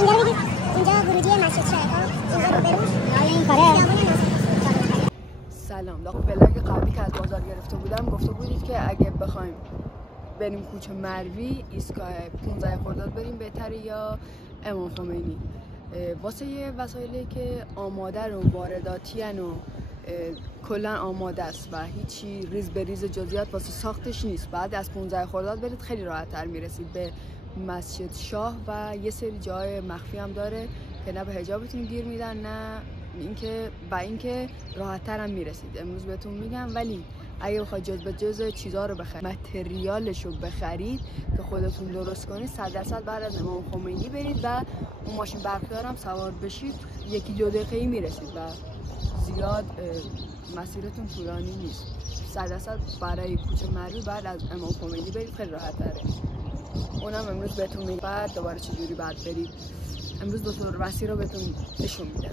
اینجا ورودی مسجد شاه اینجا رو بروش این کاره. سلام. ولاگ قبلی که از بازار گرفته بودم گفته بودید که اگه بخوایم بریم کوچه مروی ایستگاه 15 خرداد بریم بهتره یا امام خمینی. واسه یه وسایلی که آماده رو وارداتی و کلا آماده است و هیچی ریز به ریز جزئیات واسه ساختش نیست، بعد از 15 خرداد برید خیلی راحت تر میرسید به مسجد شاه و یه سری جای مخفی هم داره که نه به حجابتون گیر میدن نه اینکه راحت تر هم میرسید. امروز بهتون میگم. ولی اگه بخواید جز به جز چیزا رو بخرید، متریالش رو بخرید که خودتون درست کنید، 100% بعد از امام خمینی برید و اون ماشین برقیار هم سوار بشید 1-2 دقیقه‌ای میرسید و زیاد مسیرتون طولانی نیست. 100% برای کوچه مروی بعد از امام خمینی برید، خیلی راحت تره. اونم امروز بهتون میگم. بعد دوباره چجوری بعد برید. امروز دو تا مسیر رو بهتون نشون میدم.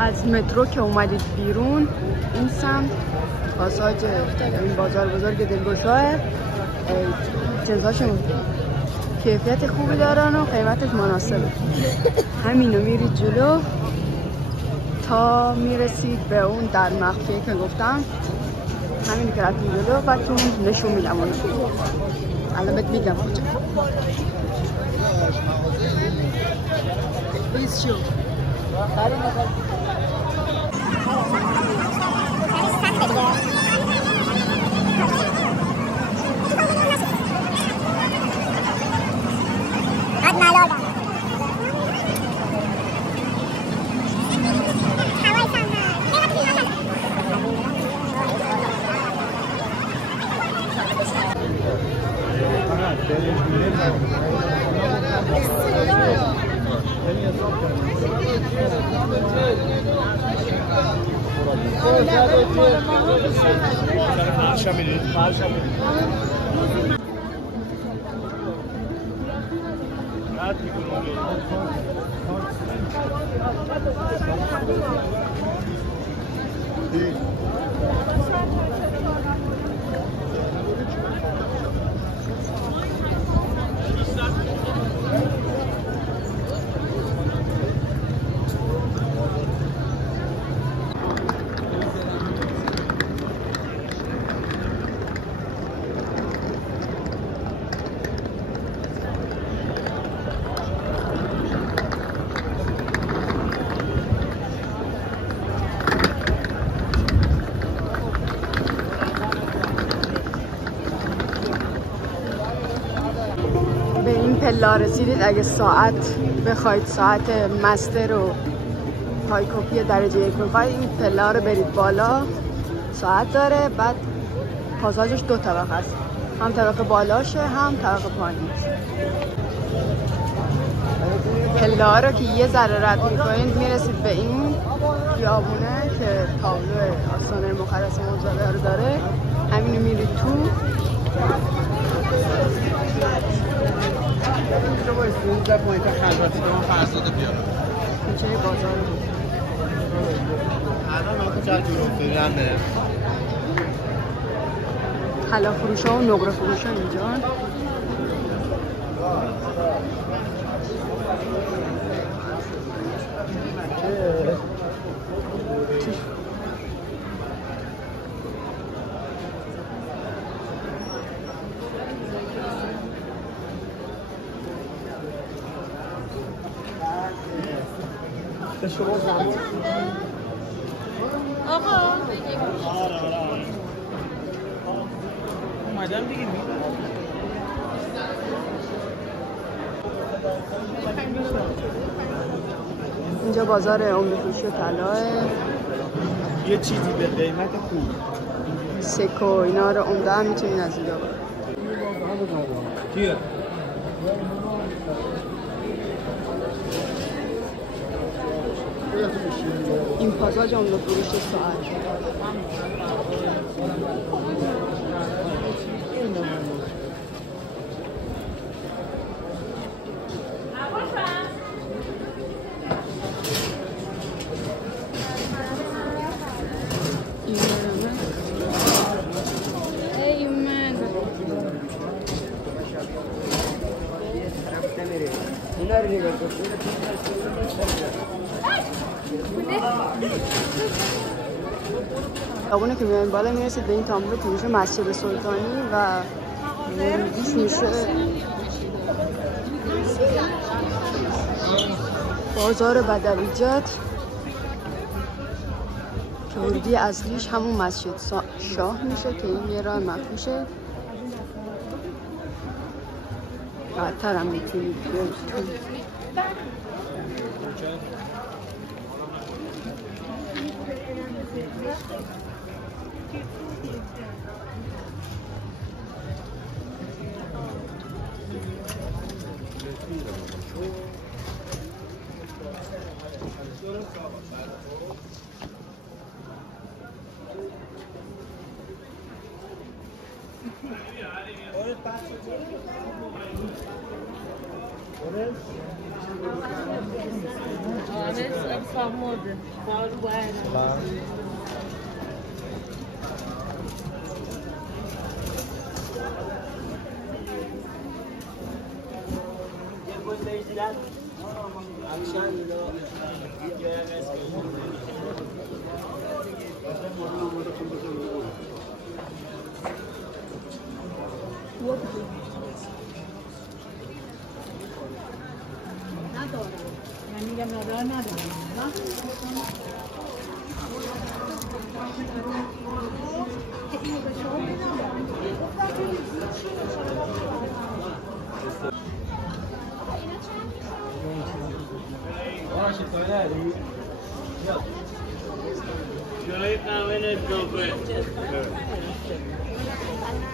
از مترو که اومدید بیرون این سمت پاساژ این بازار بزرگ دلگشاه، چیزاشون کیفیت خوبی دارن و قیمتش مناسبه. همینو میرید جلو تا میرسید به اون در مخفیه که گفتم. همین که رفتیم جلو بچون نشون میدم اونو. الان بهت میگم کجا. بیس شو پلا رسیدید. اگه ساعت بخواید، ساعت مستر و های کپی درجه 1 میخواید، این پلا رو برید بالا. ساعت داره. بعد پاساژش 2 طبقه است، هم طبقه بالاشه هم طبقه پایینش. پلا رو که یه ذره رد میکنید میرسید به این خیابونه که تابلو آستانه مقدس امامزاده رو داره. همینو میرید تو. اینجا با استرین در پایین خلوتی که من فرزاده بیارم کوچه بازار بود. الان من کوچه جلوفترینده حلا فروش ها و نقره فروش ها اینجا. به شما زمان آقا اومدم دیگه اینجا بازار عمده فروشی و طلاه. یه چیزی به قیمت خوب سکو اینا رو عمده هم میتونین از اینجا کیه؟ این پاساژ عمده فروش ساعت. خیابونه که میایم بالا میرسید به این تامبور که میشه مسجد سلطانی و ورودیش میشه بازار بدویجات که ورودی اصلیش همون مسجد شاه میشه که این یه راه مفروشه. بعدتر هم میتونید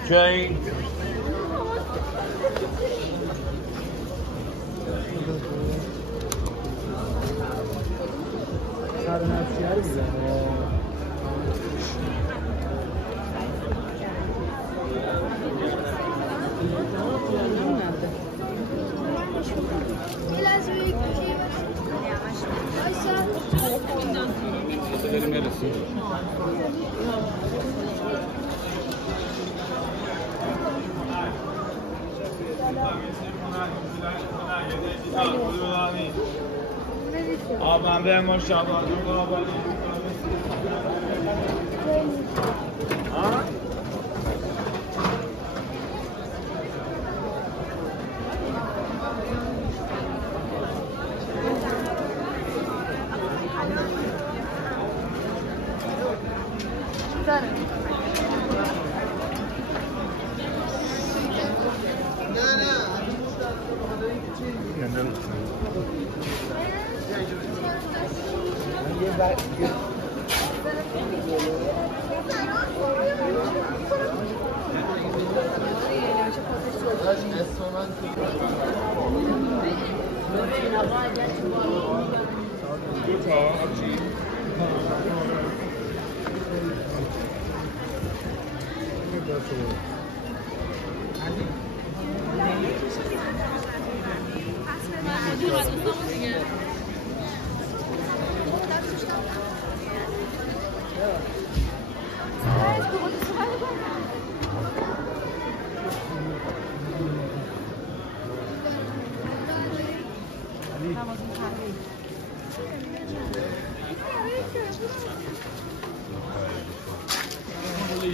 جای آبان به ما شبان آبان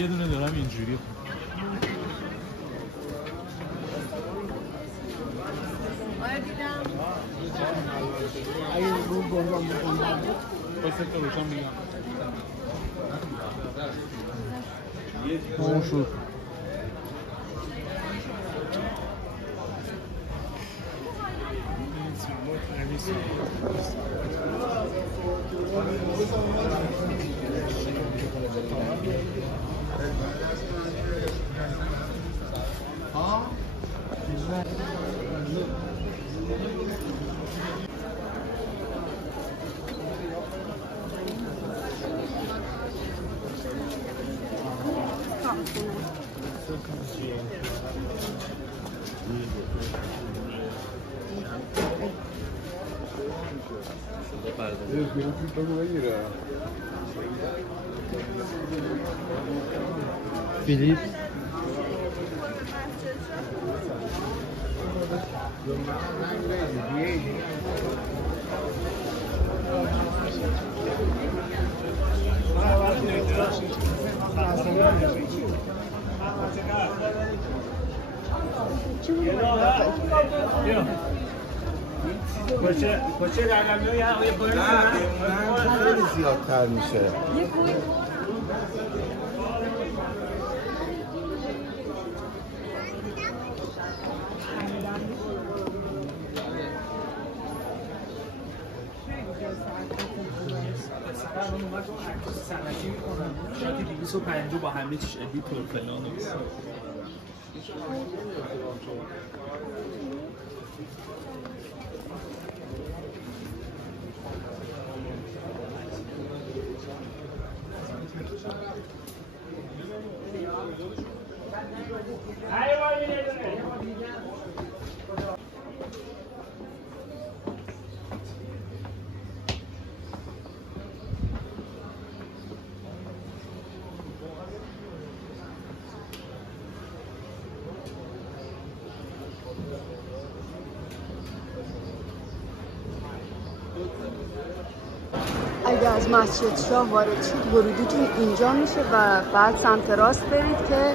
یه دونه دارم اینجوری اگه رو گرگان بکنم باید سکتا روشان میگم اون شد فیلیپ کچه رقمی های آقای باید خیلی زیادتر میشه. سنتی میکنم شاید 250 با همه چیش ادیتور فلان و اگه از مسجد شاه وارد شید ورودیتون اینجا میشه و بعد سمت راست برید که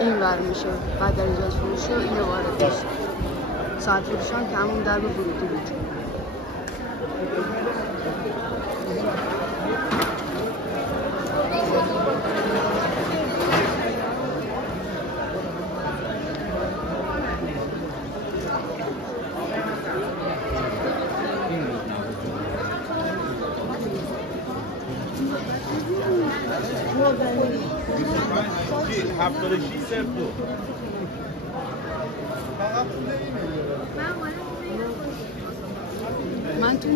این ور میشه بعد در اجازه فروشی و اینو وارد میشه. ساعت فروشی هم که همون در به ورودی بود. من تو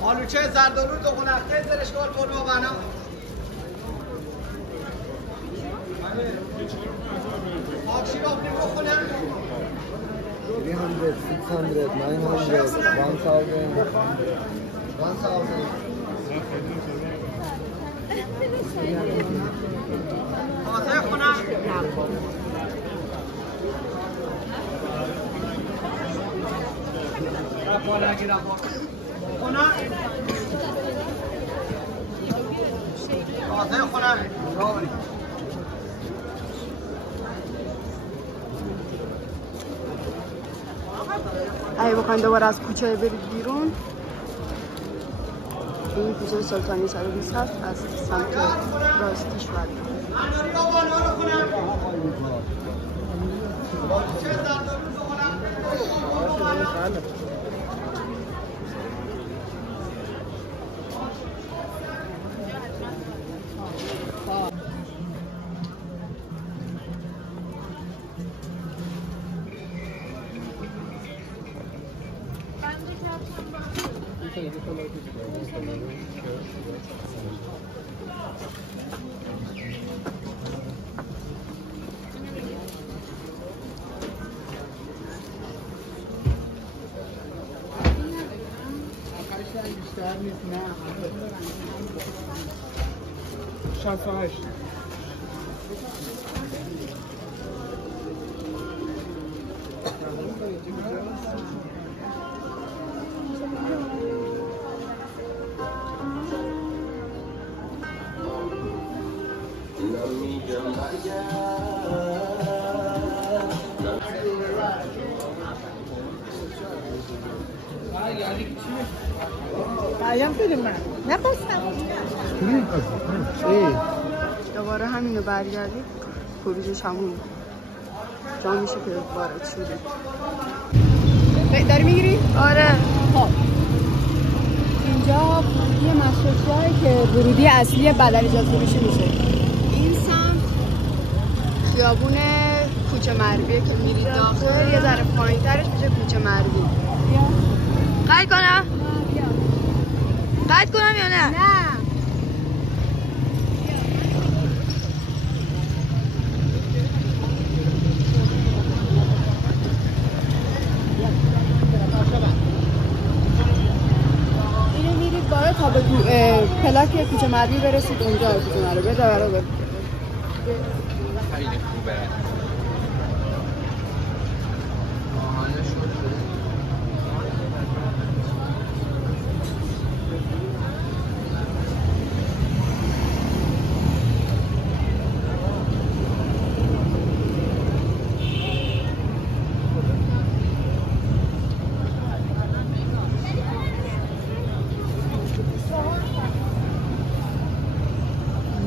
آلوچه زردالو دو خنخته زرشگاه ترمه و بنا آبشیر آبنی بخونم 300, 600, 900, 1000. تازه خونم رفا نگیرم خونم تازه خونم اگه بخواین دوباره از کوچه برید بیرون این کوچه سلطانی 120 هست از سمت راستیش برید. دوباره همینو برگردید خروجش همون جا میشه که وارد شده. داری میگیری؟ آره. خب اینجا یه مسجدیه که ورودی اصلی بدل اجازه فروشی میشه. این سمت مرویه که میرید داخل، یه ذره پایین ترش میشه کوچه مروی. قطع کنم؟ قطع کنم یا نه؟ نه اینو میرید بالا تا به پلاک کوچه مروی برسید، اونجا کوچه مروی بده برای خیلی خوبه.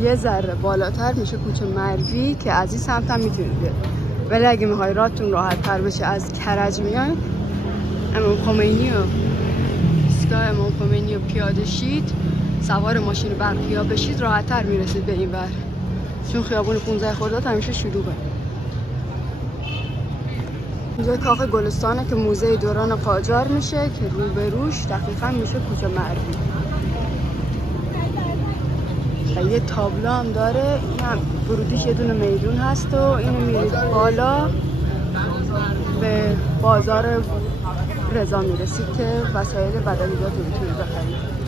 یه ذره بالاتر میشه کوچه مروی که از این سمت هم میتونید بیاد، ولی اگه میخوای راهتون راحت تر بشه از کرج میاین امام خمینی و ایستگاه امام خمینی و پیاده شید، سوار ماشین برقیا بشید، راحت تر میرسید به این ور، چون خیابون 15 خرداد همیشه شلوغه. اینجا کاخ گلستانه که موزه دوران قاجار میشه که روبروش دقیقا میشه کوچه مروی. یه تابلو هم داره، این هم ورودیش یه دونه میدون هست و اینو میرید بالا به بازار رضا میرسید که وسایل بدویات رو میتونید بخرید.